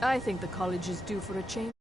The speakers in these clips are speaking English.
I think the college is due for a change.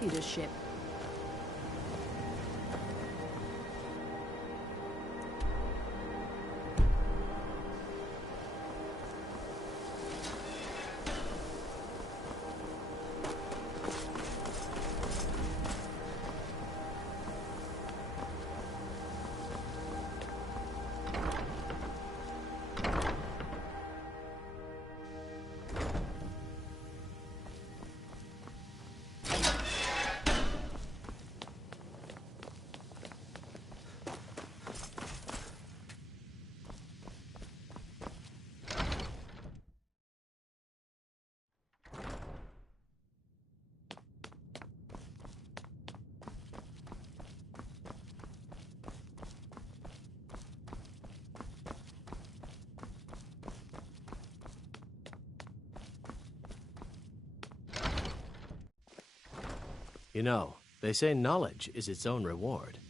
Leadership. You know, they say knowledge is its own reward.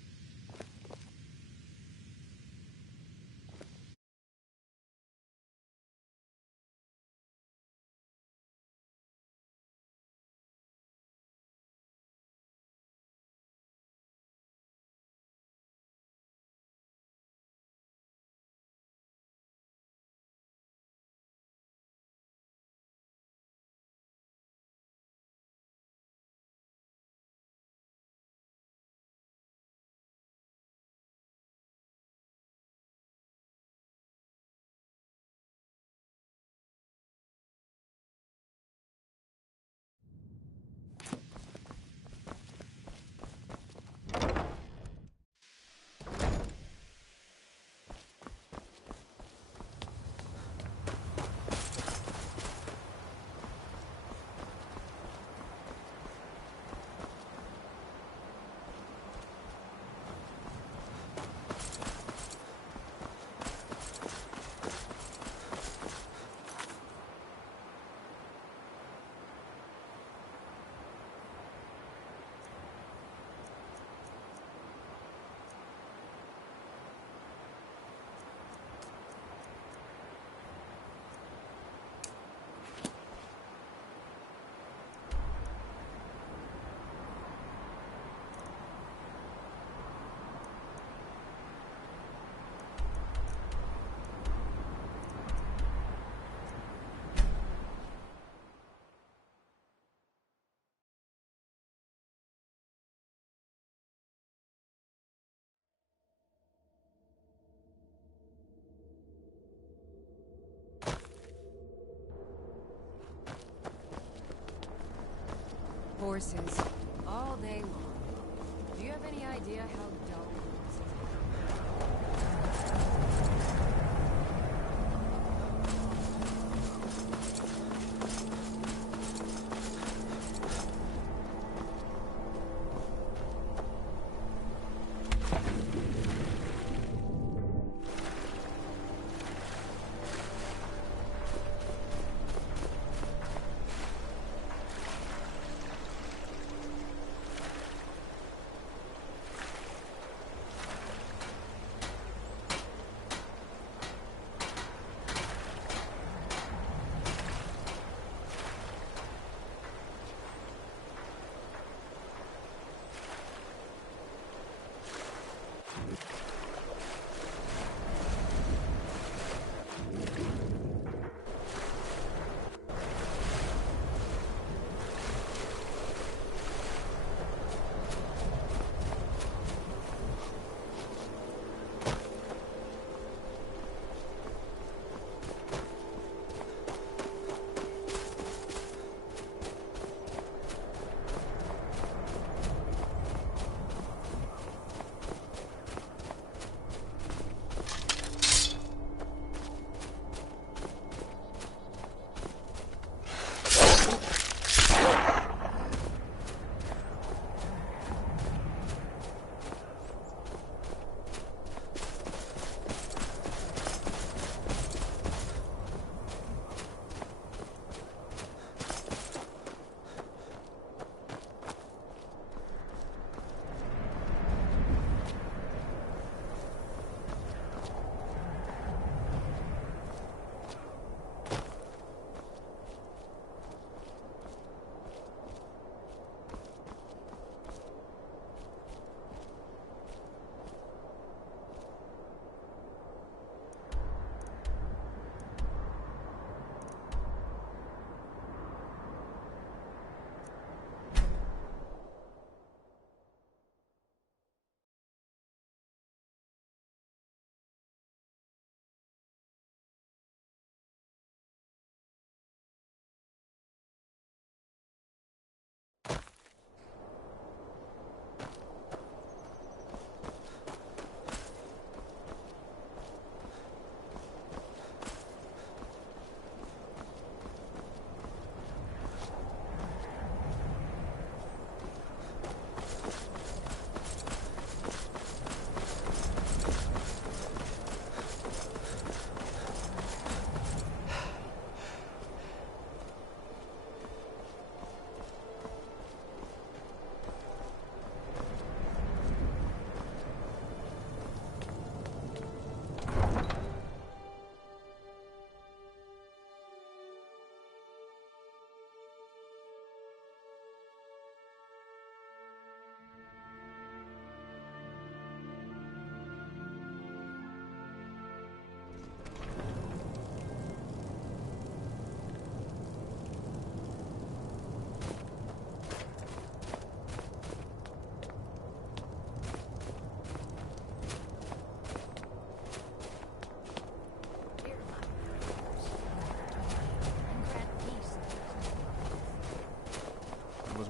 Horses, all day long. Do you have any idea how dull horses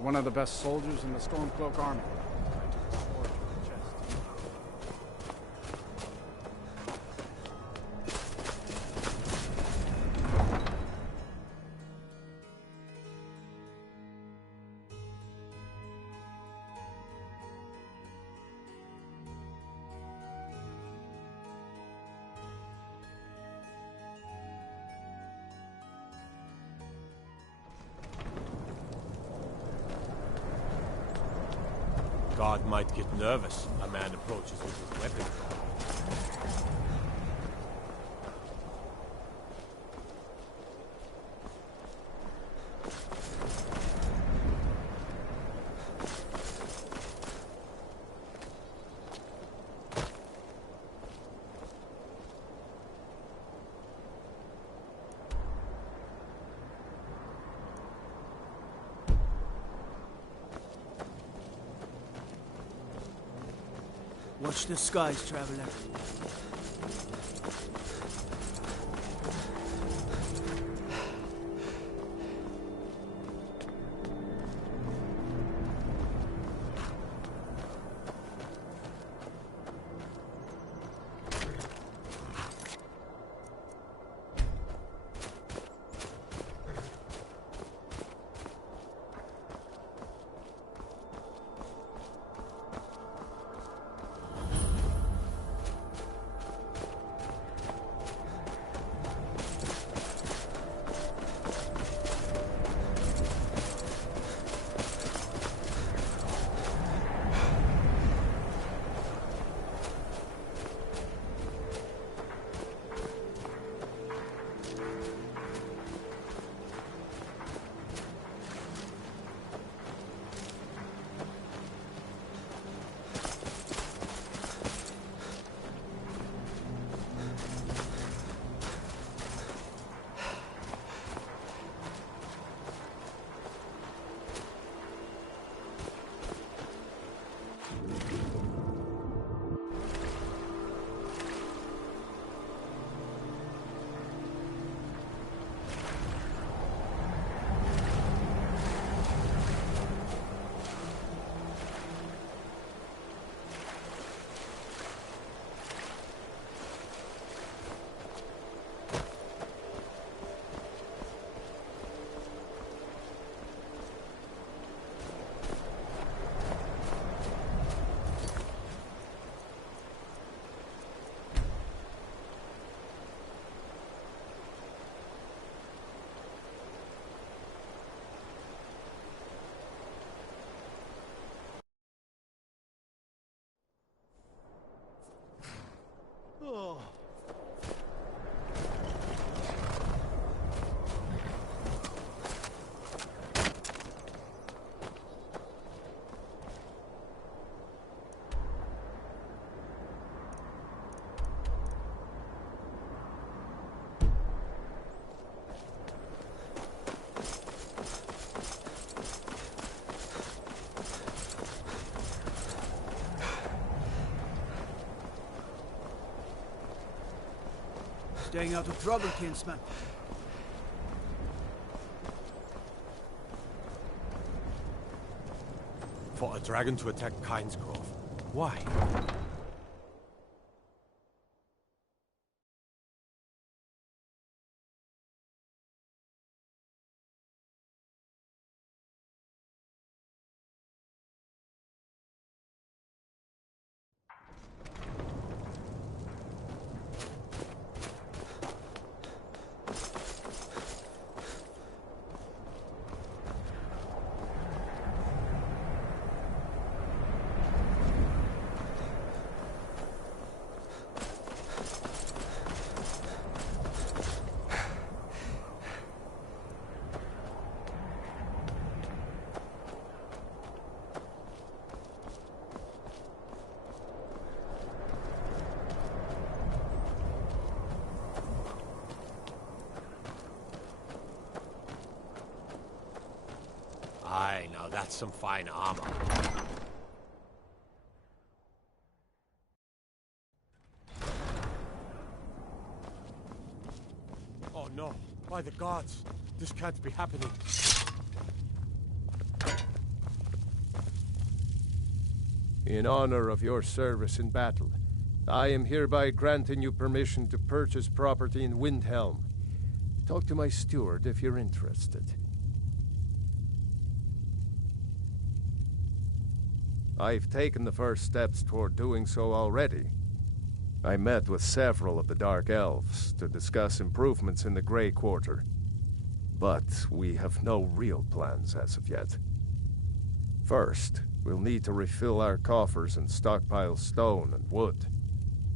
one of the best soldiers in the Stormcloak army. I took a sword to her chest. Guard might get nervous. A man approaches with his weapon drawn. Watch the skies, traveler. Oh. Staying out of trouble, kinsman. For a dragon to attack Kynesgrove. Why? Aye, now that's some fine armor. Oh no, by the gods, this can't be happening. In honor of your service in battle, I am hereby granting you permission to purchase property in Windhelm. Talk to my steward if you're interested. I've taken the first steps toward doing so already. I met with several of the Dark Elves to discuss improvements in the Grey Quarter. But we have no real plans as of yet. First, we'll need to refill our coffers and stockpile stone and wood.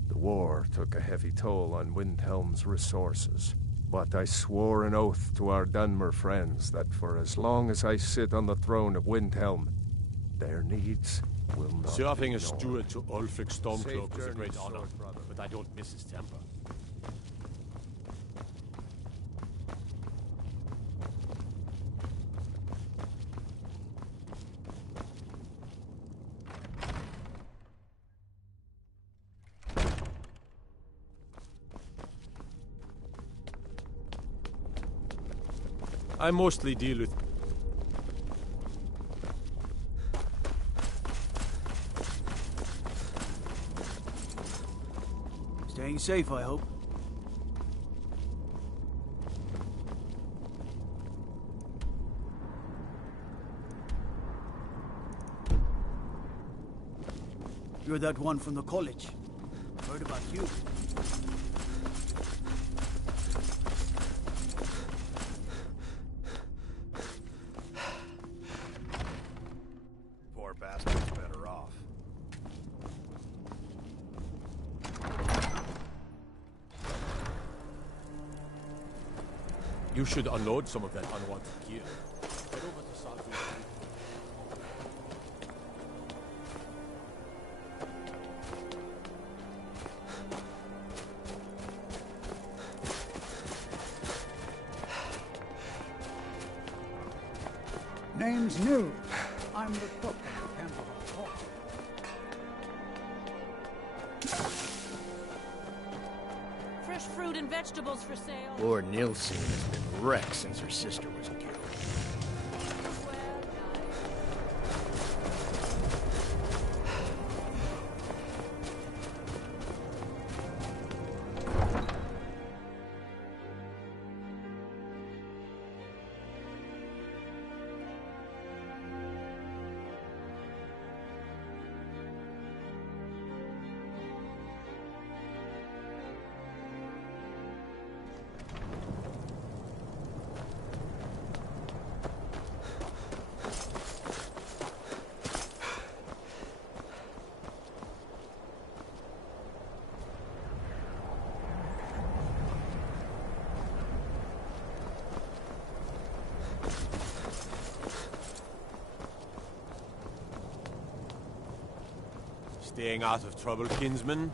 The war took a heavy toll on Windhelm's resources, but I swore an oath to our Dunmer friends that for as long as I sit on the throne of Windhelm, their needs will not Serving be as ignored. steward to Ulfric Stormcloak Safe was a journey, great honor, sword brother. but I don't miss his temper. I mostly deal with Staying safe, I hope. You're that one from the college. Heard about you. Poor bastard's better off. You should unload some of that unwanted gear. Head over to Salvage. Name's New. I'm the cook at Temple Hall. Fresh fruit and vegetables for sale. Lord Nilsson has been wrecked since her sister was killed. Staying out of trouble, kinsman?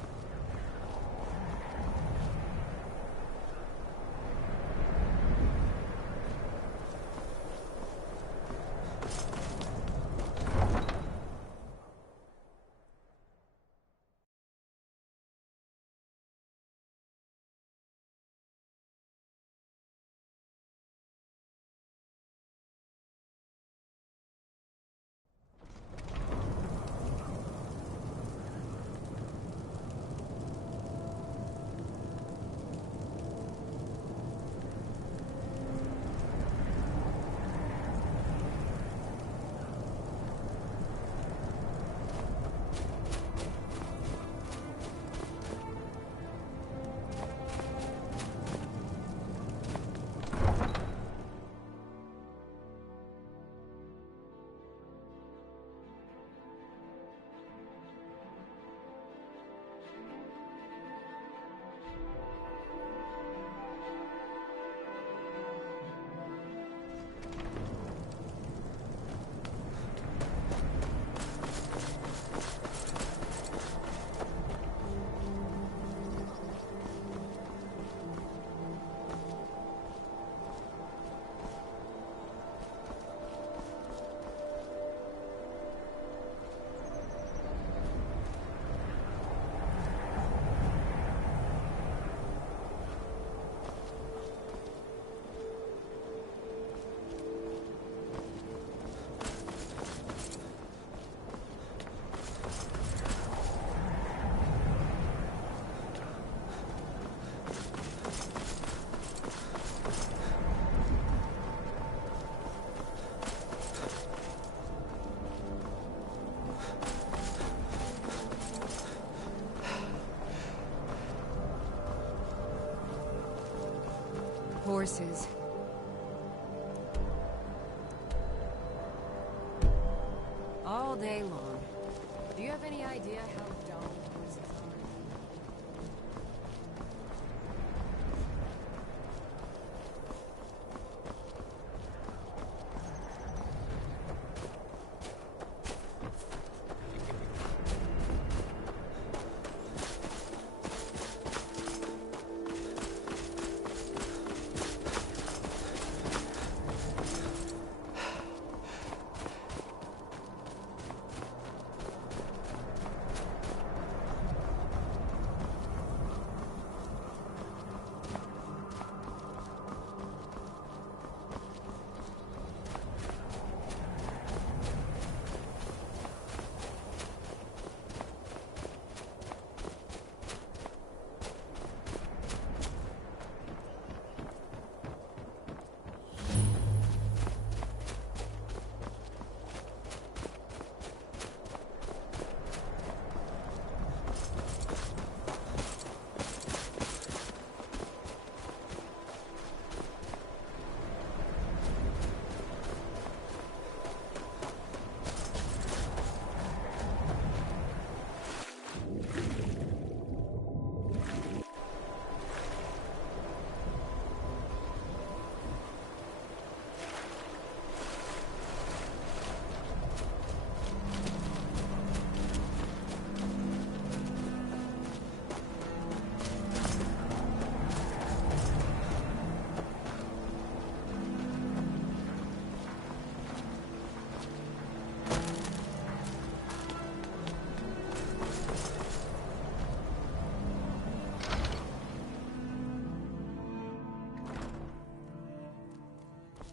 horses. All day long. Do you have any idea how dumb horses are?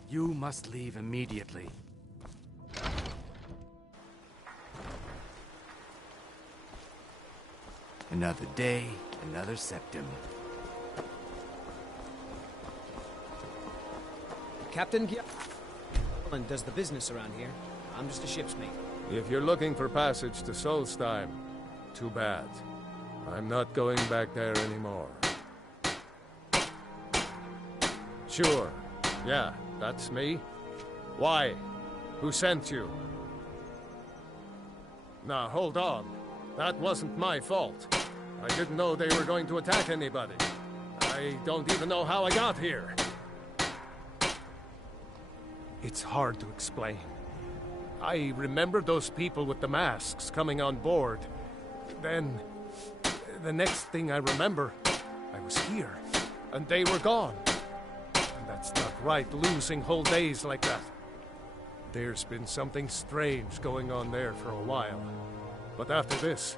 You must leave immediately. Another day, another septum. Captain Gillen does the business around here. I'm just a ship's mate. If you're looking for passage to Solstheim, too bad. I'm not going back there anymore. Sure. Yeah, that's me. Why? Who sent you? Now, hold on. That wasn't my fault. I didn't know they were going to attack anybody. I don't even know how I got here. It's hard to explain. I remember those people with the masks coming on board. Then, the next thing I remember, I was here, and they were gone. And that's not right, losing whole days like that. There's been something strange going on there for a while. But after this,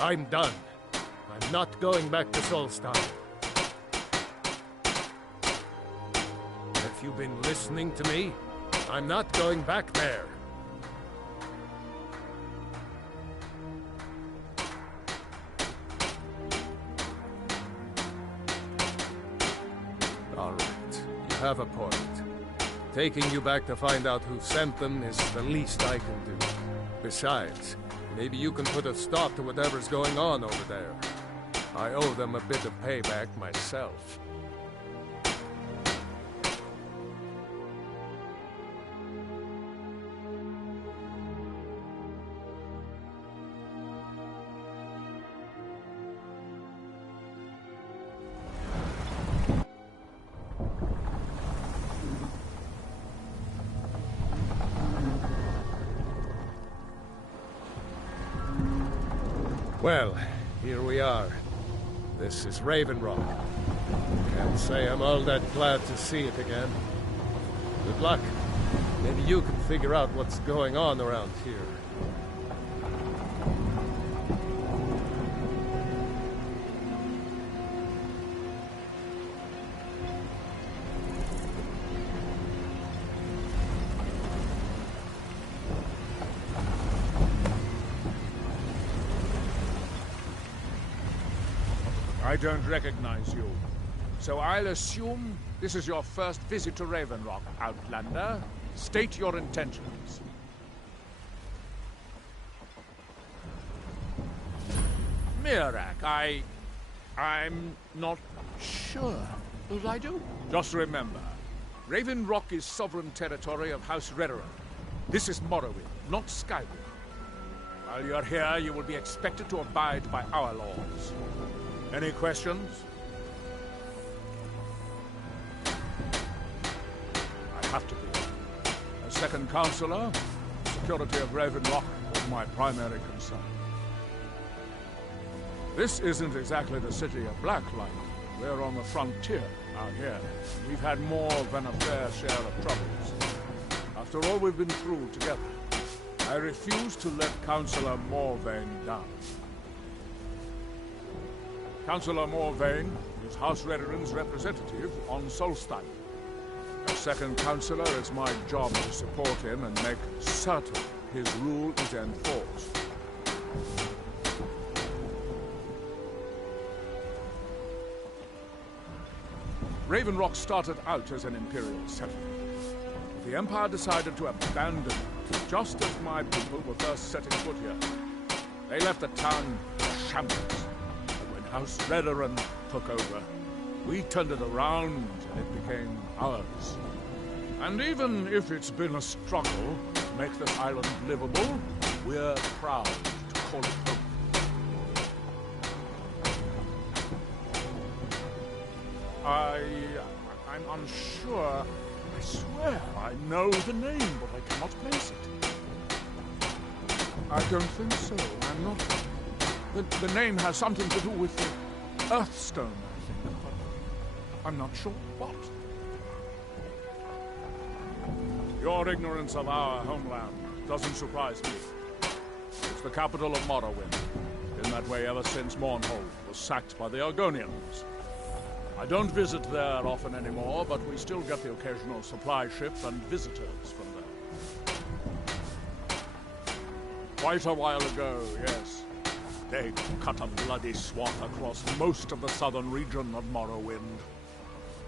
I'm done. I'm not going back to Solstheim. Have you been listening to me? I'm not going back there. All right, you have a point. Taking you back to find out who sent them is the least I can do. Besides, maybe you can put a stop to whatever's going on over there. I owe them a bit of payback myself. Well, here we are. This is Raven Rock. Can't say I'm all that glad to see it again. Good luck. Maybe you can figure out what's going on around here. I don't recognize you. So I'll assume this is your first visit to Raven Rock, Outlander. State your intentions. Mirak, I'm not sure. What did I do? Just remember, Raven Rock is sovereign territory of House Redoran. This is Morrowind, not Skyrim. While you're here, you will be expected to abide by our laws. Any questions? I have to be. As second counselor, security of Raven Rock was my primary concern. This isn't exactly the city of Blacklight. We're on the frontier out here. We've had more than a fair share of troubles. After all we've been through together, I refuse to let Councillor Morvain down. Councillor Morvain is House Redoran's representative on Solstein. As second Councillor, it's my job to support him and make certain his rule is enforced. Raven Rock started out as an Imperial settlement. But the Empire decided to abandon it, just as my people were first setting foot here. They left the town in shambles. And when House Redoran took over, we turned it around and it became ours. And even if it's been a struggle to make this island livable, we're proud to call it home. I'm unsure. I swear I know the name, but I cannot place it. I don't think so. I'm not. The name has something to do with the Earthstone, I think, but I'm not sure what. Your ignorance of our homeland doesn't surprise me. It's the capital of Morrowind. Been that way ever since Mournhold was sacked by the Argonians. I don't visit there often anymore, but we still get the occasional supply ship and visitors from there. Quite a while ago, yes. They cut a bloody swath across most of the southern region of Morrowind.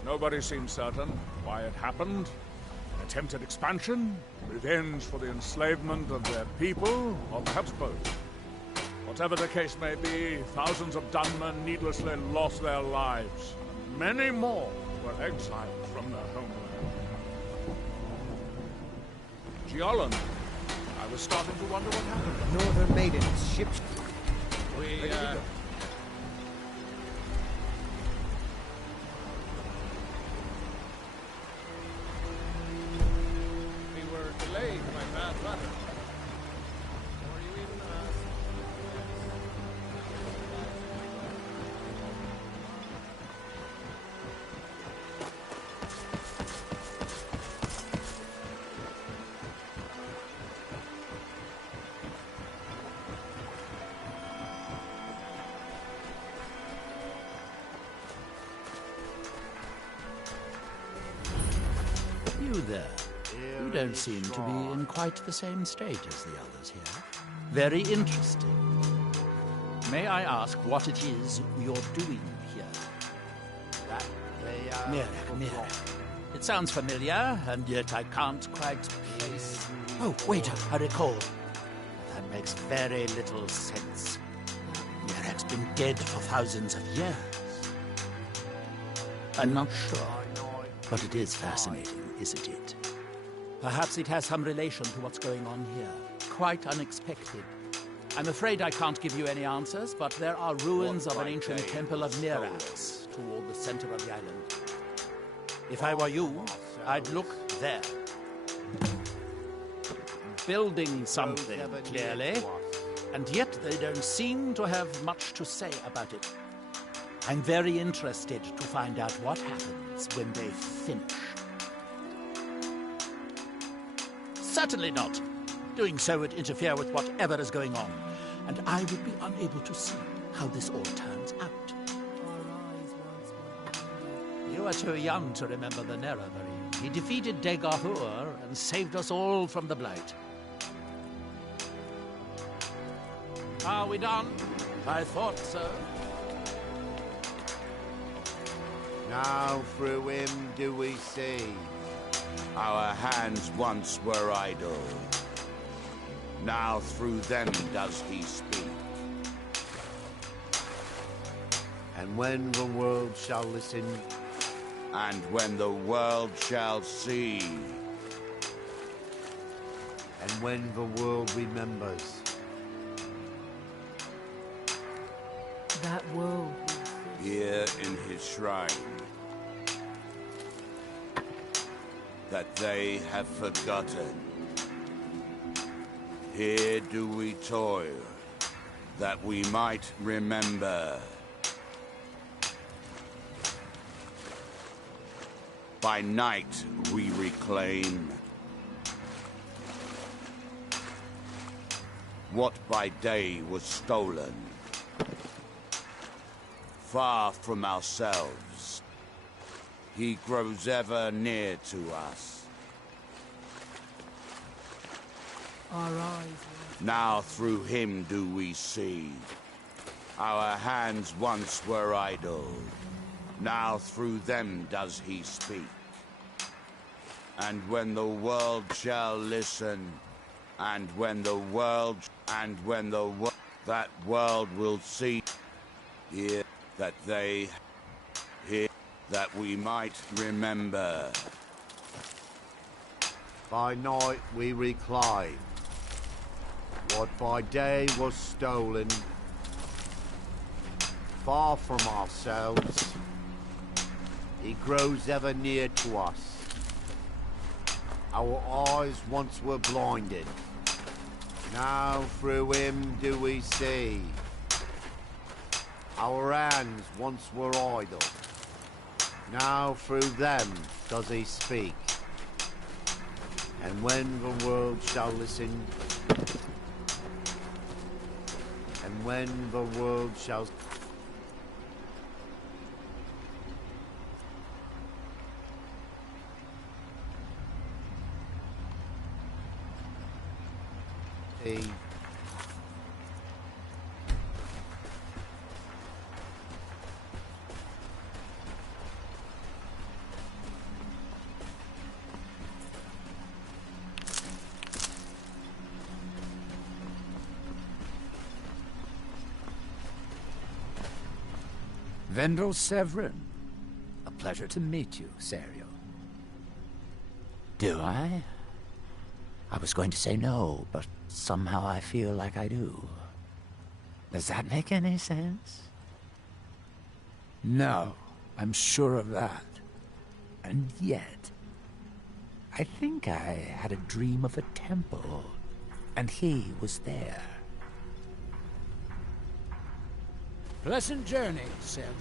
Nobody seems certain why it happened. Attempted expansion, revenge for the enslavement of their people, or perhaps both. Whatever the case may be, thousands of Dunmen needlessly lost their lives. Many more were exiled from their homeland. Giollan, I was starting to wonder what happened. Northern Maidens, ships. We were delayed by bad weather. Were you in, You there. You don't seem to be in quite the same state as the others here. Very interesting. May I ask what it is you're doing here? Mirek. It sounds familiar, and yet I can't quite place... Oh, wait, I recall. That makes very little sense. Mirek's been dead for thousands of years. I'm not sure, but it is fascinating, isn't it? Perhaps it has some relation to what's going on here. Quite unexpected. I'm afraid I can't give you any answers, but there are ruins of an ancient temple of Mirax toward the center of the island. If I were you, I'd look there. Building something, clearly, and yet they don't seem to have much to say about it. I'm very interested to find out what happens when they finish. Certainly not. Doing so would interfere with whatever is going on, and I would be unable to see how this all turns out. You are too young to remember the Nerevari. He defeated Dagahur and saved us all from the Blight. Are we done? I thought so. Now through him do we see. Our hands once were idle. Now through them does he speak. And when the world shall listen, and when the world shall see. And when the world remembers. That world. Here in his shrine, that they have forgotten. Here do we toil, that we might remember. By night we reclaim what by day was stolen. Far from ourselves, he grows ever near to us. Our eyes. Now through him do we see. Our hands once were idle. Now through them does he speak. And when the world shall listen, and when the world, that world will see, hear that they, hear that we might remember. By night we recline what by day was stolen. Far from ourselves, he grows ever near to us. Our eyes once were blinded. Now through him do we see. Our hands once were idle. Now through them does he speak. And when the world shall listen, and when the world shall see. Vendel Severin. A pleasure to meet you, Serio. Do I? I was going to say no, but somehow I feel like I do. Does that make any sense? No, I'm sure of that. And yet, I think I had a dream of a temple, and he was there. Pleasant journey, Severin.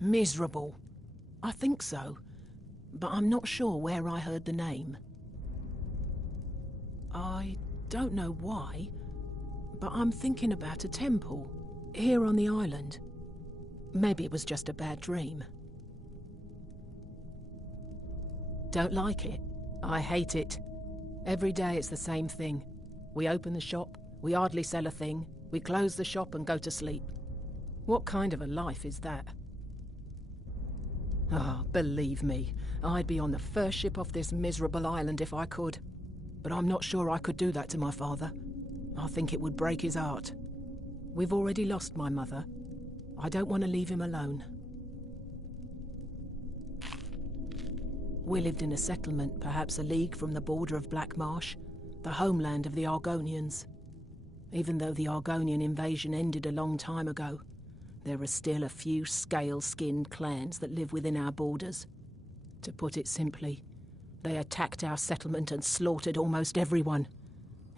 Miserable. I think so, but I'm not sure where I heard the name. I don't know why, but I'm thinking about a temple here on the island. Maybe it was just a bad dream. Don't like it. I hate it. Every day it's the same thing. We open the shop, we hardly sell a thing, we close the shop and go to sleep. What kind of a life is that? Ah, believe me, I'd be on the first ship off this miserable island if I could. But I'm not sure I could do that to my father. I think it would break his heart. We've already lost my mother. I don't want to leave him alone. We lived in a settlement, perhaps a league from the border of Black Marsh, the homeland of the Argonians. Even though the Argonian invasion ended a long time ago, there are still a few scale-skinned clans that live within our borders. To put it simply, they attacked our settlement and slaughtered almost everyone.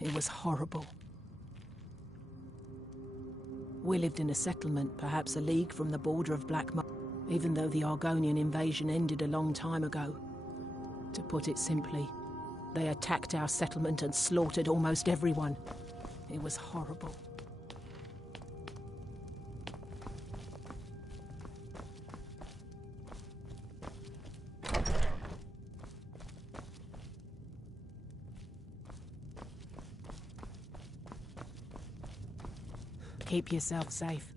It was horrible. We lived in a settlement, perhaps a league from the border of Black Marsh. even though the Argonian invasion ended a long time ago. To put it simply, they attacked our settlement and slaughtered almost everyone. It was horrible. Keep yourself safe.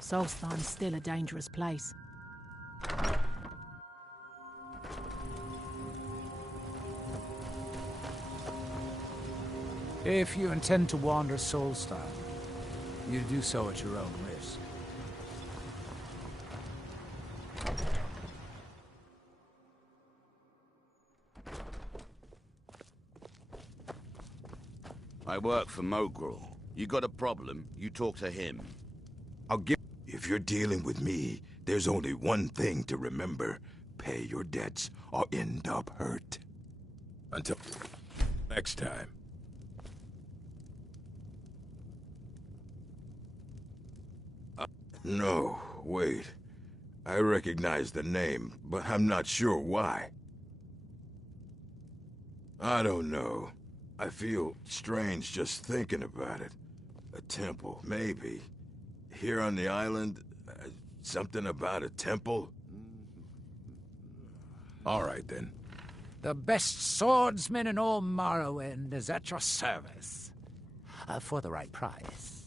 Solstheim's still a dangerous place. If you intend to wander Solstheim, you do so at your own risk. I work for Mogrel. You got a problem, you talk to him. If you're dealing with me, there's only one thing to remember. Pay your debts or end up hurt. Until next time. No, wait. I recognize the name, but I'm not sure why. I don't know. I feel strange just thinking about it. A temple, maybe. Here on the island, something about a temple? All right, then. The best swordsman in all Morrowind is at your service. For the right price.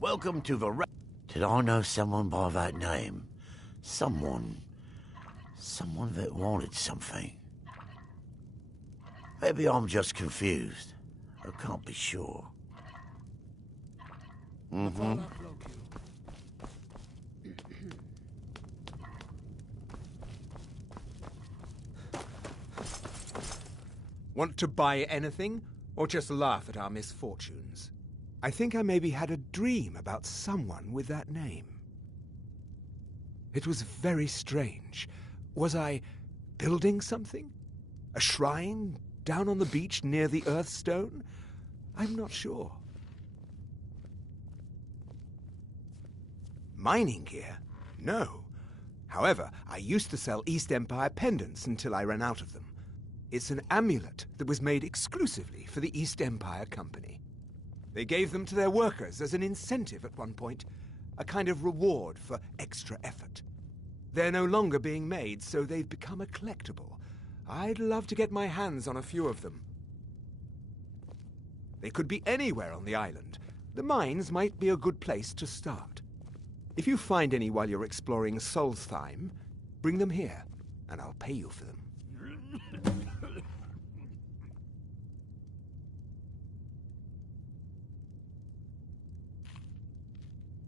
Welcome to the... Did I know someone by that name? Someone that wanted something. Maybe I'm just confused. I can't be sure. Want to buy anything, or just laugh at our misfortunes? I think I maybe had a dream about someone with that name. It was very strange. Was I building something? A shrine down on the beach near the Earthstone? I'm not sure. Mining gear? No. However, I used to sell East Empire pendants until I ran out of them. It's an amulet that was made exclusively for the East Empire Company. They gave them to their workers as an incentive at one point, a kind of reward for extra effort. They're no longer being made, so they've become a collectible. I'd love to get my hands on a few of them. They could be anywhere on the island. The mines might be a good place to start. If you find any while you're exploring Solstheim, bring them here, and I'll pay you for them.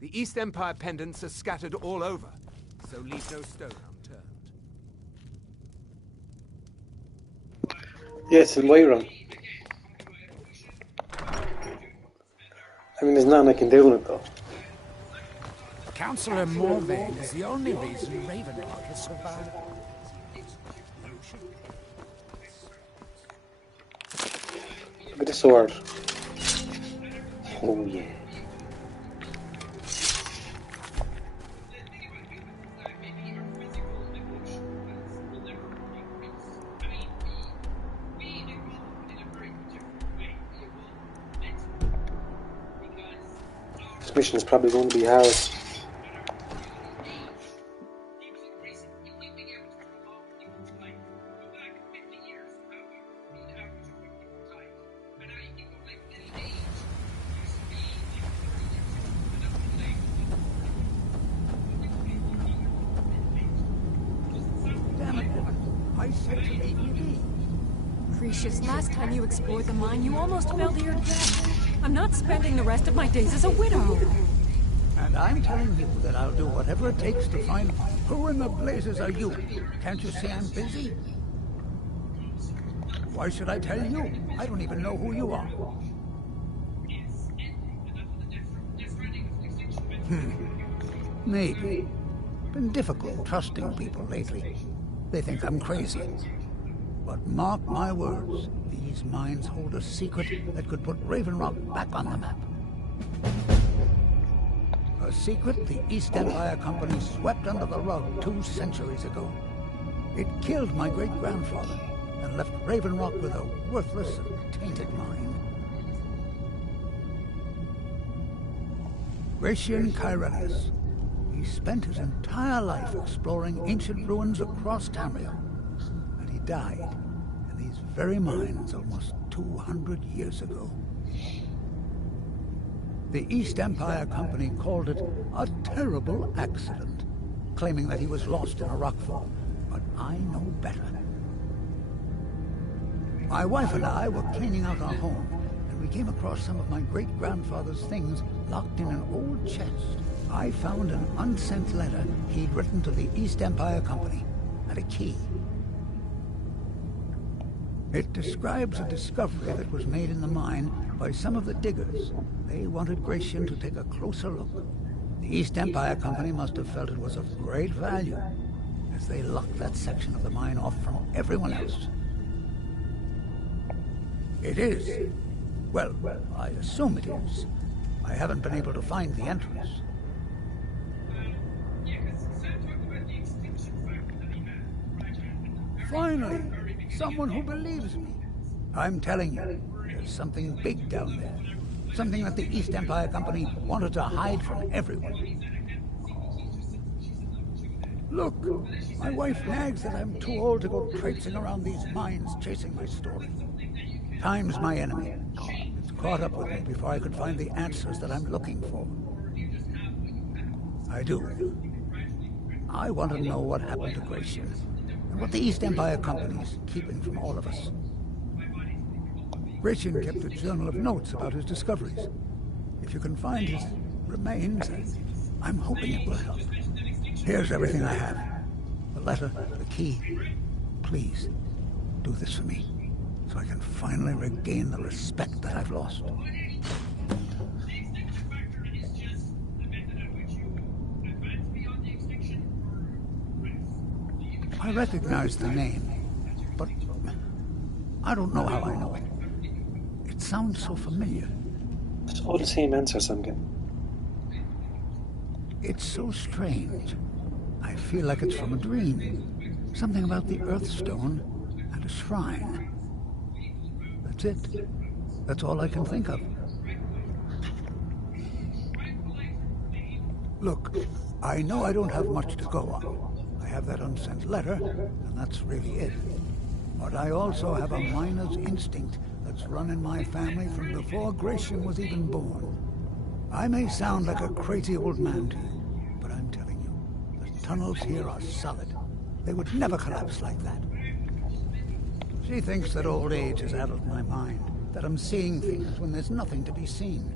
The East Empire pendants are scattered all over, so leave no stone unturned. Yes, in Wyron. I mean, there's nothing I can do with it, though. Councillor Morvain is the only reason Ravenlock has survived. Look at the sword. Oh, yeah. This mission is probably going to be hard. Precious, last time you explored the mine, you almost fell to your death. I'm not spending the rest of my days as a widow. And I'm telling you that I'll do whatever it takes to find who in the blazes are you. Can't you see I'm busy? Why should I tell you? I don't even know who you are. Maybe. Been difficult trusting people lately. They think I'm crazy. But mark my words, these mines hold a secret that could put Ravenlock back on the map. A A secret the East Empire Company swept under the rug 2 centuries ago. It killed my great-grandfather and left Raven Rock with a worthless and tainted mine. Gratian Kyrelius. He spent his entire life exploring ancient ruins across Tamriel, and he died in these very mines almost 200 years ago. The East Empire Company called it a terrible accident, claiming that he was lost in a rockfall, but I know better. My wife and I were cleaning out our home, and we came across some of my great-grandfather's things locked in an old chest. I found an unsent letter he'd written to the East Empire Company, and a key. It describes a discovery that was made in the mine by some of the diggers. They wanted Gratian to take a closer look. The East Empire Company must have felt it was of great value, as they locked that section of the mine off from everyone else. It is. Well, I assume it is. I haven't been able to find the entrance. Finally, someone who believes me. I'm telling you, there's something big down there. Something that the East Empire Company wanted to hide from everyone. Look, my wife nags that I'm too old to go traipsing around these mines chasing my story. Time's my enemy. It's caught up with me before I could find the answers that I'm looking for. I do. I want to know what happened to Gratian, and what the East Empire Company is keeping from all of us. Gratian kept a journal of notes about his discoveries. If you can find his remains, I'm hoping it will help. Here's everything I have. The letter, the key. Please, do this for me, so I can finally regain the respect that I've lost. I recognize the name, but I don't know how I know it. It sounds so familiar. It's all the same answers I'm getting. It's so strange. I feel like it's from a dream. Something about the Earthstone and a shrine. That's it. That's all I can think of. Look, I know I don't have much to go on. I have that unsent letter, and that's really it. But I also have a miner's instinct that's run in my family from before Gratian was even born. I may sound like a crazy old man to you, but I'm telling you, the tunnels here are solid. They would never collapse like that. She thinks that old age has addled my mind, that I'm seeing things when there's nothing to be seen.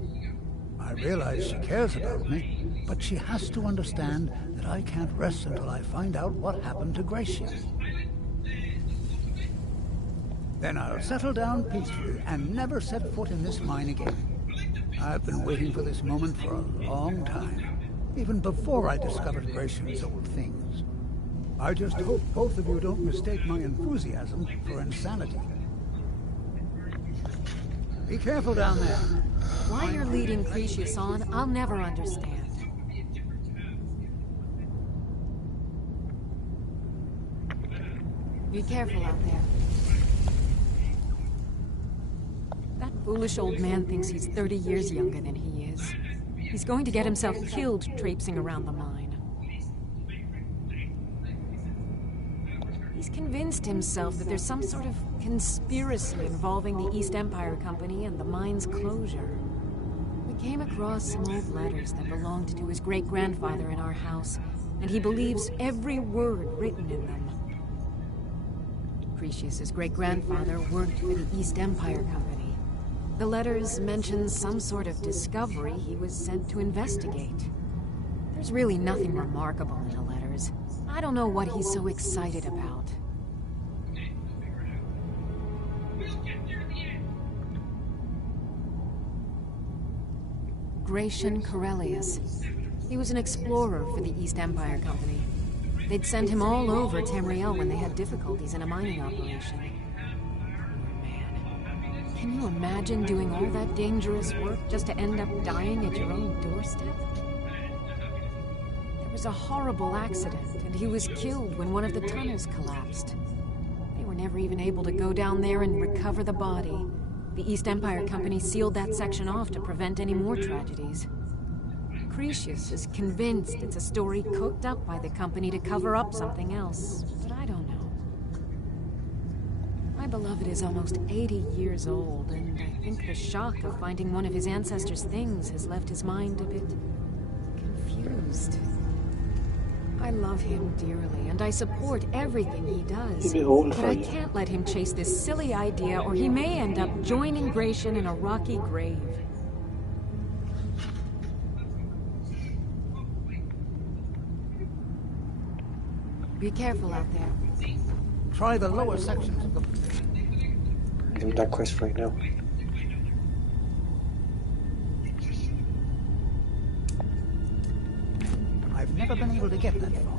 I realize she cares about me, but she has to understand that I can't rest until I find out what happened to Gratian. Then I'll settle down peacefully and never set foot in this mine again. I've been waiting for this moment for a long time, even before I discovered Gratian's old things. I just hope both of you don't mistake my enthusiasm for insanity. Be careful down there. Why you're leading Cretius on, I'll never understand. Be careful out there. That foolish old man thinks he's 30 years younger than he is. He's going to get himself killed traipsing around the mine. He's convinced himself that there's some sort of conspiracy involving the East Empire Company and the mine's closure. We came across some old letters that belonged to his great-grandfather in our house, and he believes every word written in them. Cretius's great-grandfather worked for the East Empire Company. The letters mention some sort of discovery he was sent to investigate. There's really nothing remarkable in the letters. I don't know what he's so excited about. Gratian Kyrelius. He was an explorer for the East Empire Company. They'd send him all over Tamriel when they had difficulties in a mining operation. Man, can you imagine doing all that dangerous work just to end up dying at your own doorstep? was a horrible accident, and he was killed when one of the tunnels collapsed. They were never even able to go down there and recover the body. The East Empire Company sealed that section off to prevent any more tragedies. Cretius is convinced it's a story cooked up by the company to cover up something else, but I don't know. My beloved is almost 80 years old, and I think the shock of finding one of his ancestors' things has left his mind a bit confused. I love him dearly, and I support everything he does. But I can't let him chase this silly idea, or he may end up joining Gratian in a rocky grave. Be careful out there. Try the lower sections of the... Give him that quest right now. I've never been able to get that far.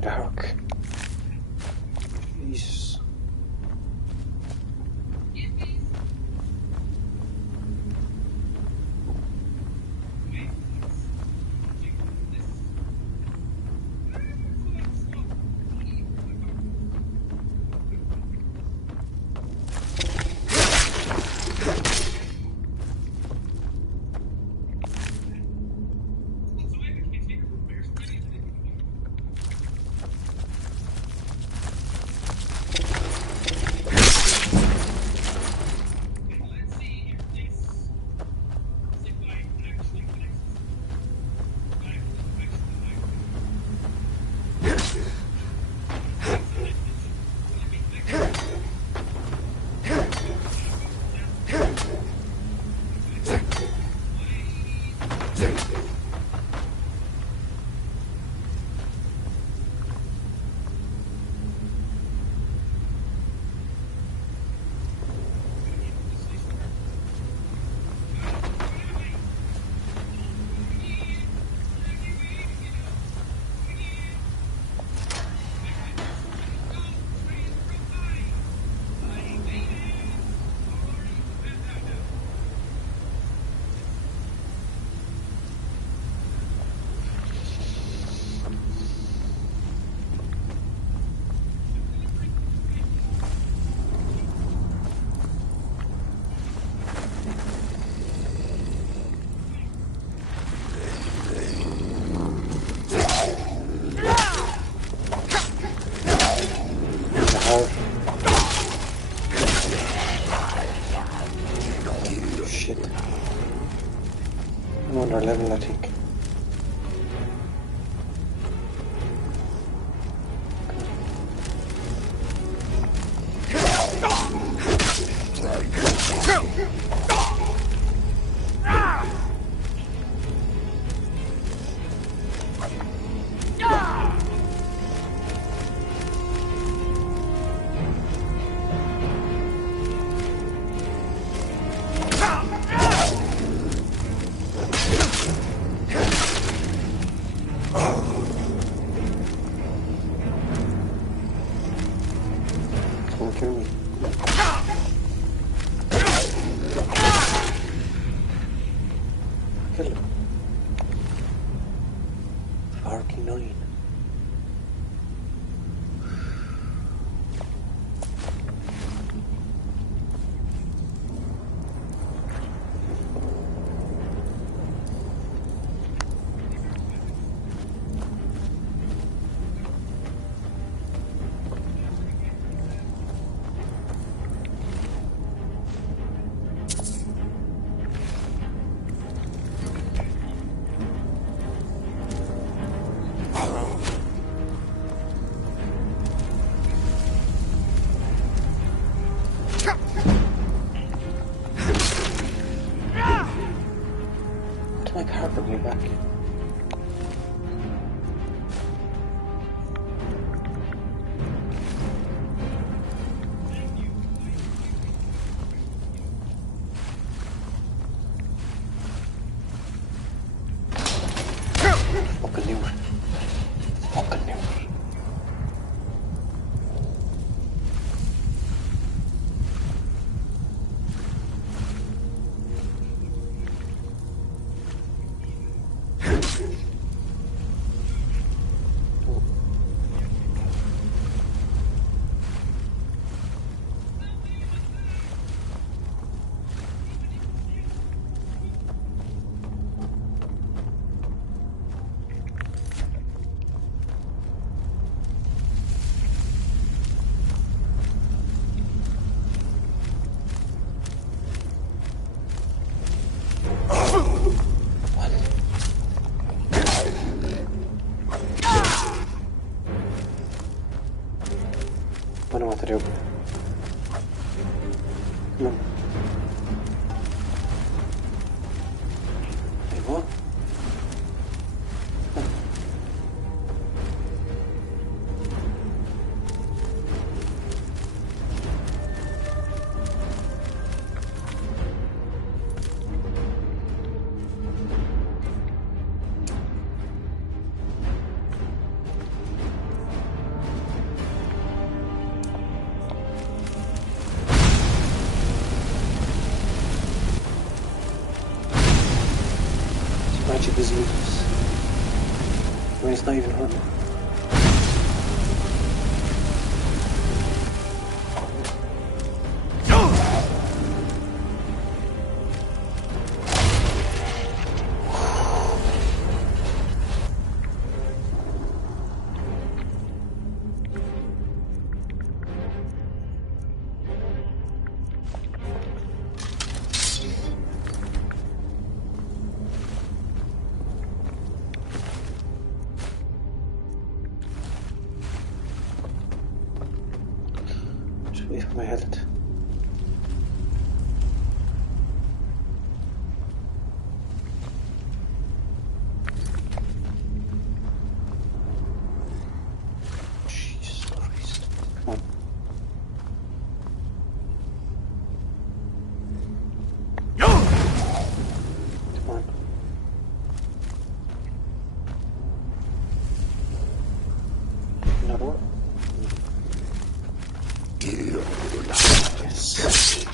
Dark. Jesus. Shit. Another level, I think. my car bring me back? Fucking knew it. Fucking knew it. I know what to do. Come on. Wait, what? Magic is useless. When it's not even hurting. Wait for my helmet. Jesus Christ. Come on. Come on. Another one. Yes.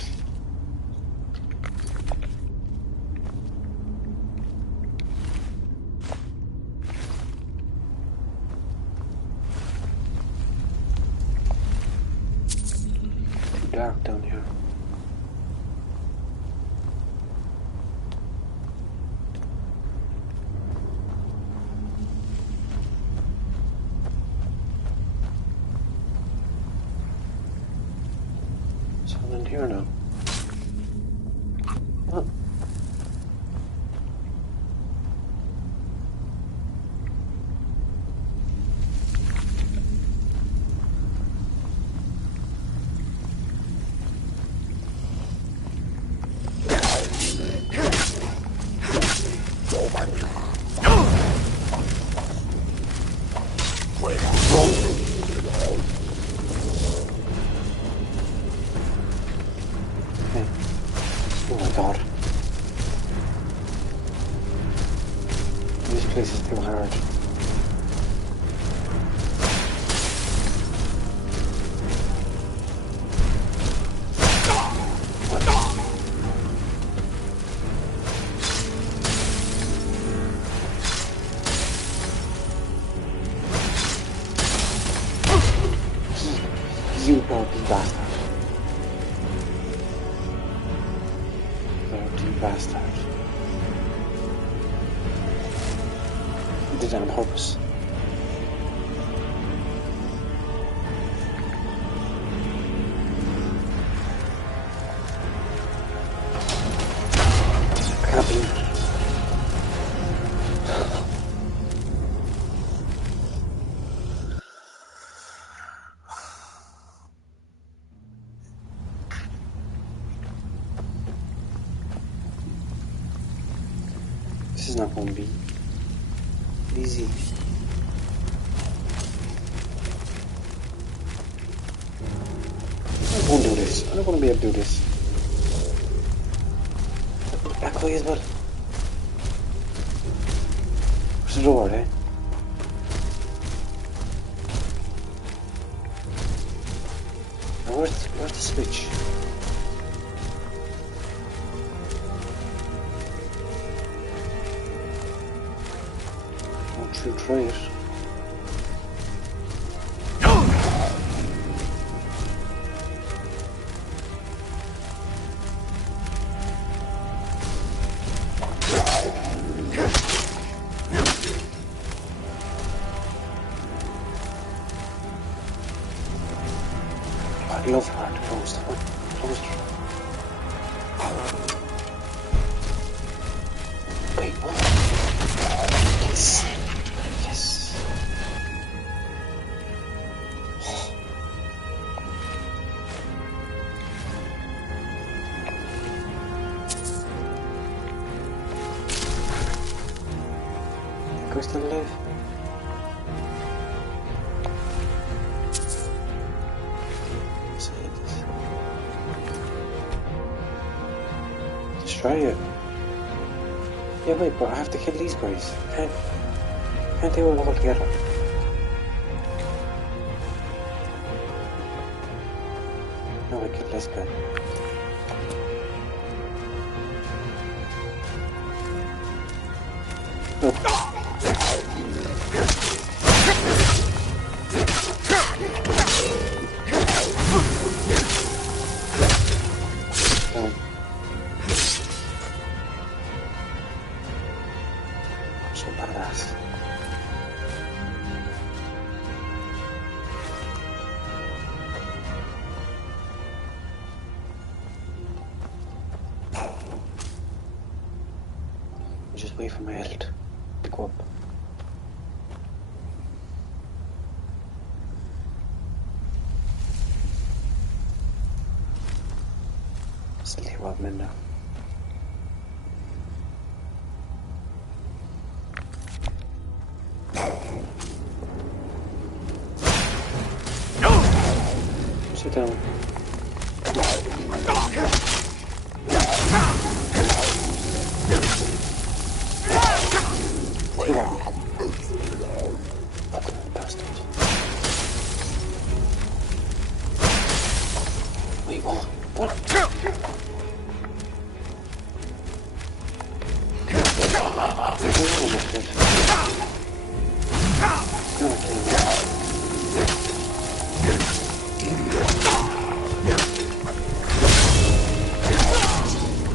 Too dark down here. Someone in here now. What? Oh my god. This place is too hard. You dirty bastard. Dirty bastard. You did it on purpose. I can't believe it. This is not going to be easy. I'm going to do this. I'm not going to be able to do this. Back way as well. Where's the door, eh? Now where's the switch? I'll try it. I love hard closed. Closed. Wait, what? Yes. Yes. Think we're still alive? Try it. Yeah, wait, but I have to kill these guys. Can't they all work together? No, I killed this guy. No. So badass. Just wait for my health to go up. Still hear what I'm in now. Sit down. Wait, what? What?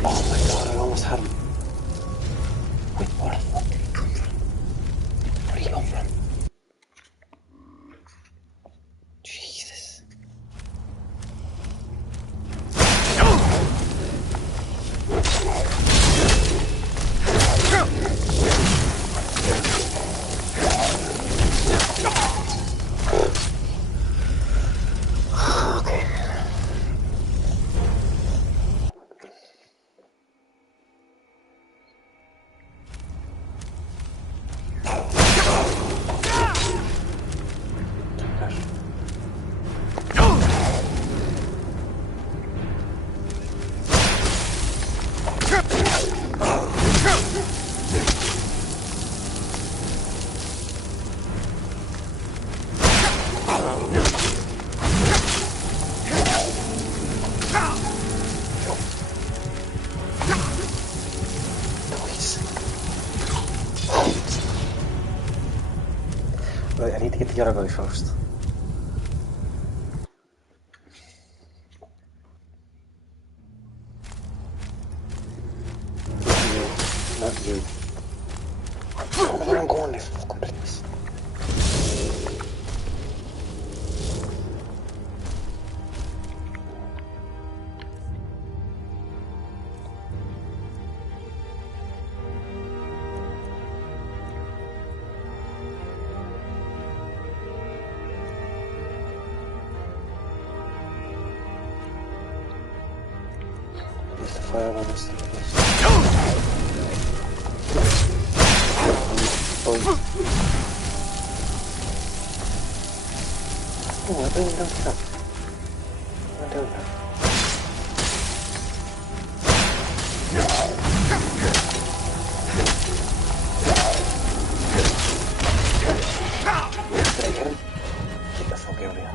Oh my god, I almost had him. Wait, where the fuck did he come from? Where did he come from? Jesus. Okay. Right, I need to get the other guy first. Not you. I don't know where I'm going this fucking place. There's the fire on this thing. Oh, I don't know that. I don't know. Get the fuck out of here.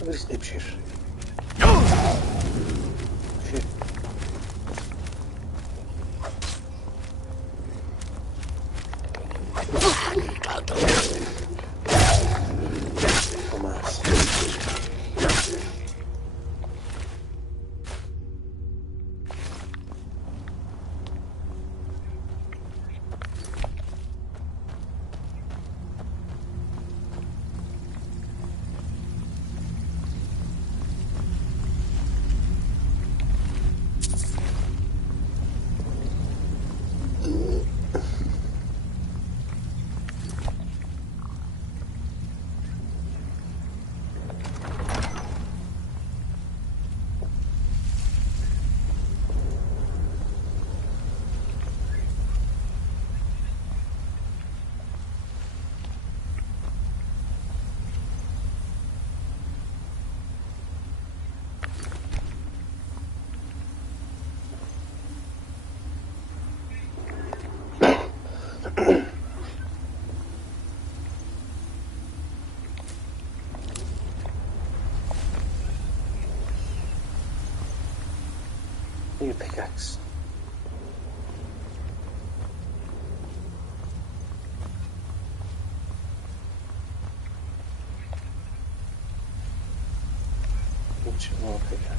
Look at this dipshit. Shit. Dumbass. Need a pickaxe. Which more pickaxe?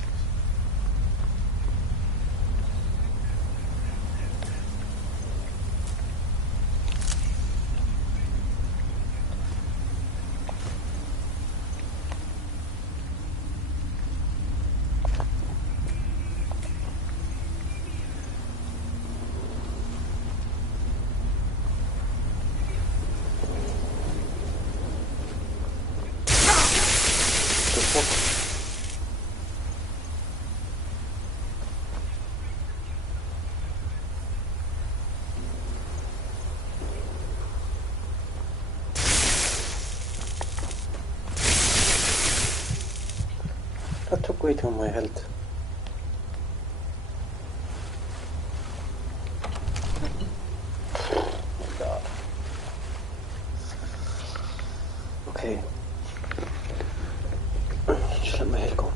That took way too my health. Oh my god. Okay. Just let my head go.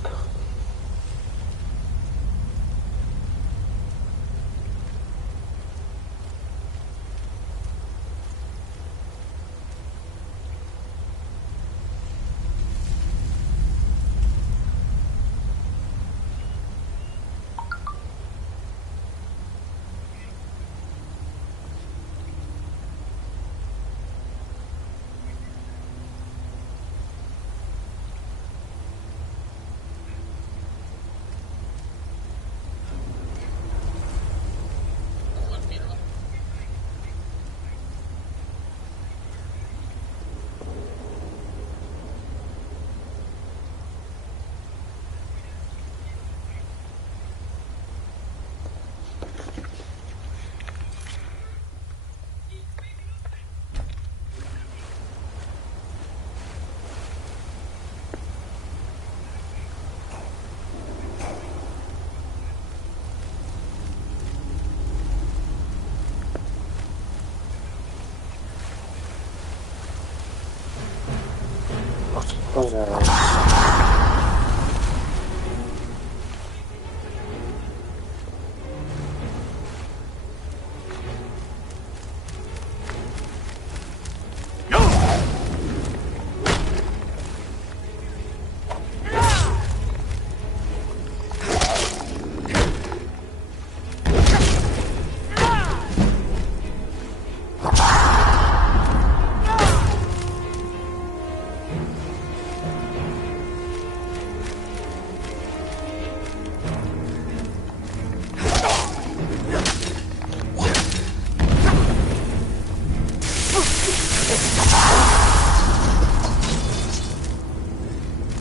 Oh no.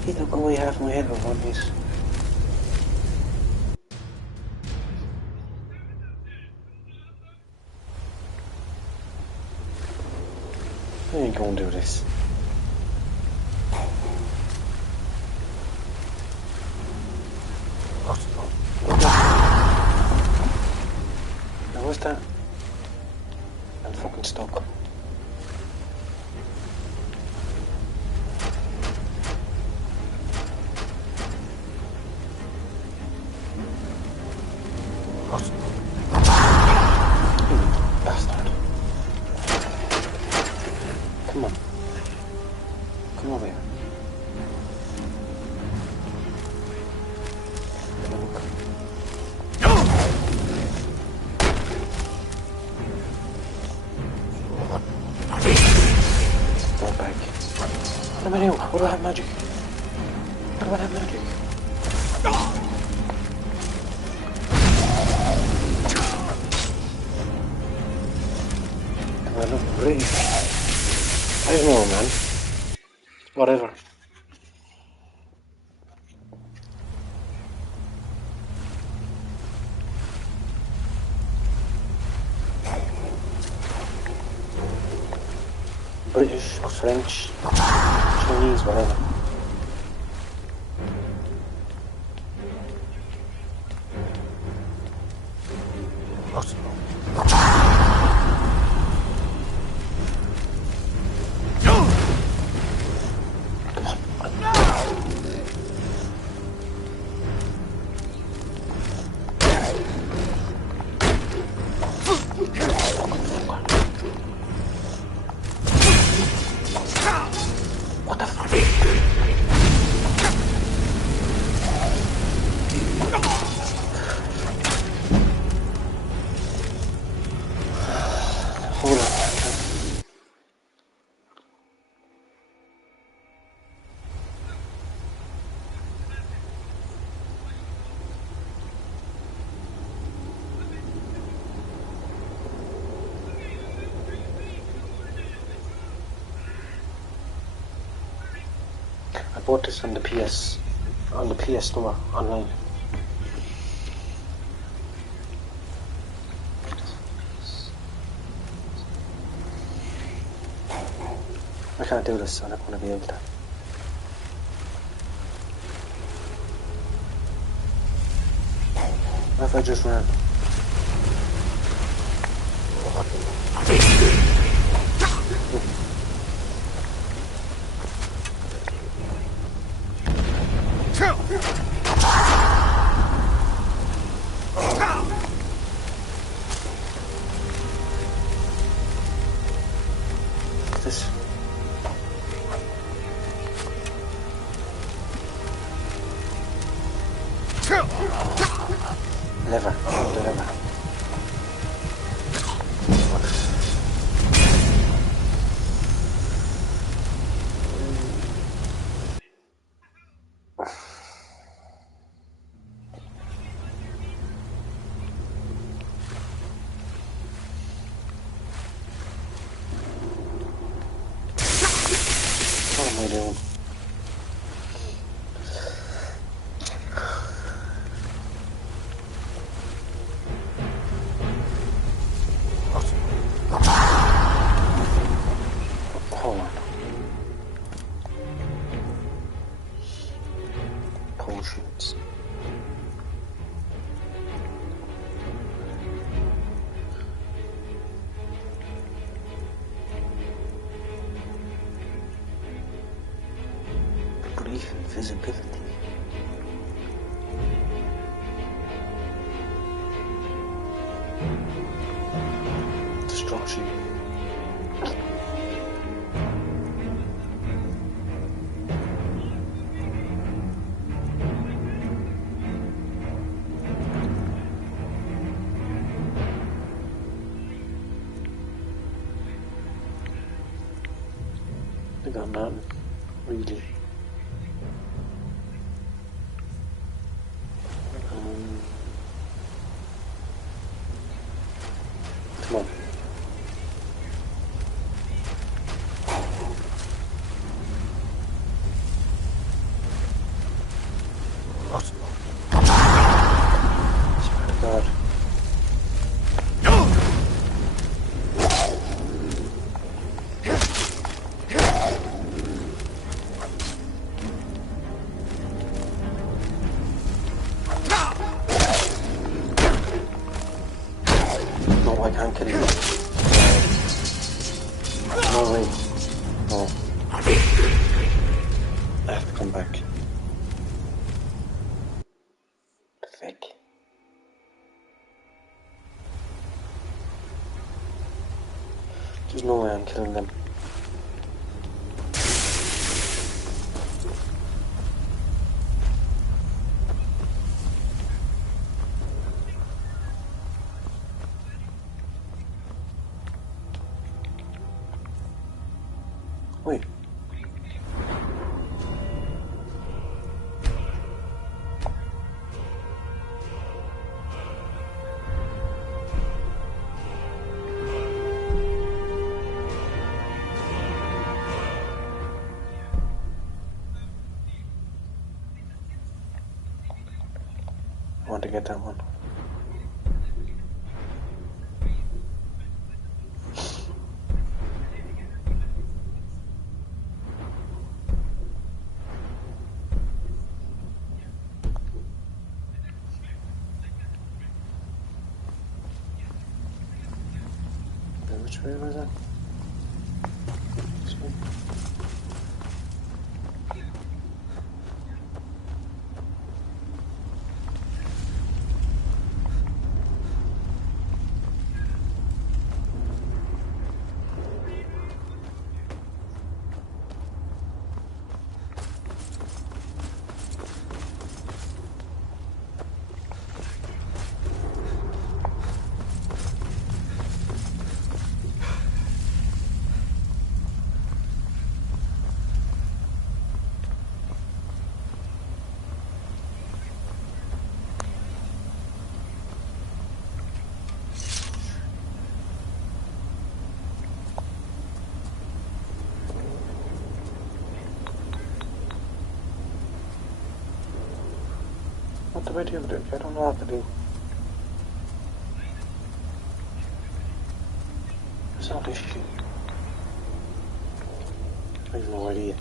He took away half my head with one piece. I ain't gonna do this. Now what's that? I'm fucking stuck. Bastard. Come on. Come over here. Go back. What am I doing? What do I have magic? What do I have magic? Do I look British? I don't know, man. Whatever. British, French, Chinese, whatever. What the fuck? Hold on. I bought this on the PS Store online. I can't do this, I'm not going to be able to. What if I just ran? This. Lever, the lever. What am I doing? Hold on. Potions. Brief invisibility. Destruction. I got nothing, really. Come on. Oh wait. Oh. I have to come back. Fake. There's no way I'm killing them. Wait. I want to get that one. Which way was that? This way? What do I do? I don't know what to do. It's not this shit. I have no idea.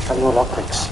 I have no lockpicks.